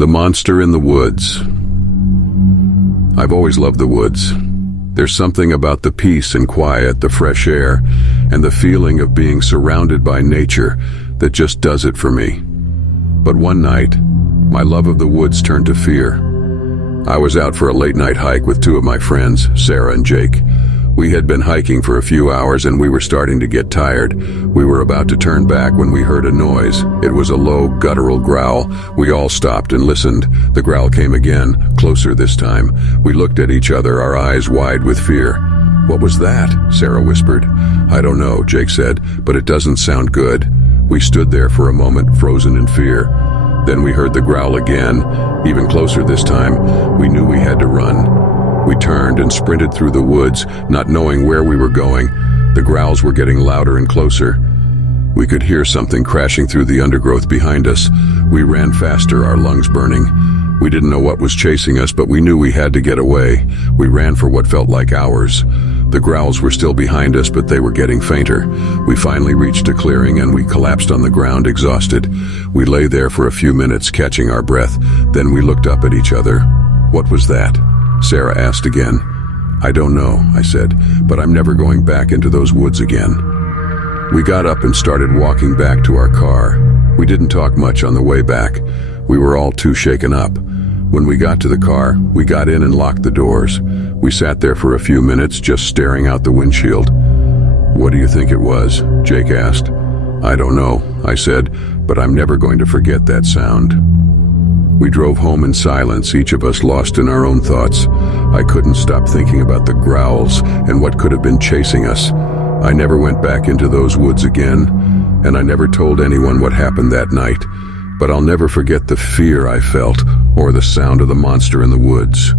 The Monster in the Woods. I've always loved the woods. There's something about the peace and quiet, the fresh air, and the feeling of being surrounded by nature that just does it for me. But one night, my love of the woods turned to fear. I was out for a late-night hike with two of my friends, Sarah and Jake. We had been hiking for a few hours and we were starting to get tired. We were about to turn back when we heard a noise. It was a low, guttural growl. We all stopped and listened. The growl came again, closer this time. We looked at each other, our eyes wide with fear. "What was that?" Sarah whispered. "I don't know," Jake said, "but it doesn't sound good." We stood there for a moment, frozen in fear. Then we heard the growl again, even closer this time. We knew we had to run. We turned and sprinted through the woods, not knowing where we were going. The growls were getting louder and closer. We could hear something crashing through the undergrowth behind us. We ran faster, our lungs burning. We didn't know what was chasing us, but we knew we had to get away. We ran for what felt like hours. The growls were still behind us, but they were getting fainter. We finally reached a clearing and we collapsed on the ground, exhausted. We lay there for a few minutes, catching our breath. Then we looked up at each other. "What was that?" Sarah asked again. "I don't know," I said, "but I'm never going back into those woods again." We got up and started walking back to our car. We didn't talk much on the way back. We were all too shaken up. When we got to the car, we got in and locked the doors. We sat there for a few minutes, just staring out the windshield. "What do you think it was?" Jake asked. "I don't know," I said, "but I'm never going to forget that sound." We drove home in silence, each of us lost in our own thoughts. I couldn't stop thinking about the growls and what could have been chasing us. I never went back into those woods again, and I never told anyone what happened that night. But I'll never forget the fear I felt or the sound of the monster in the woods.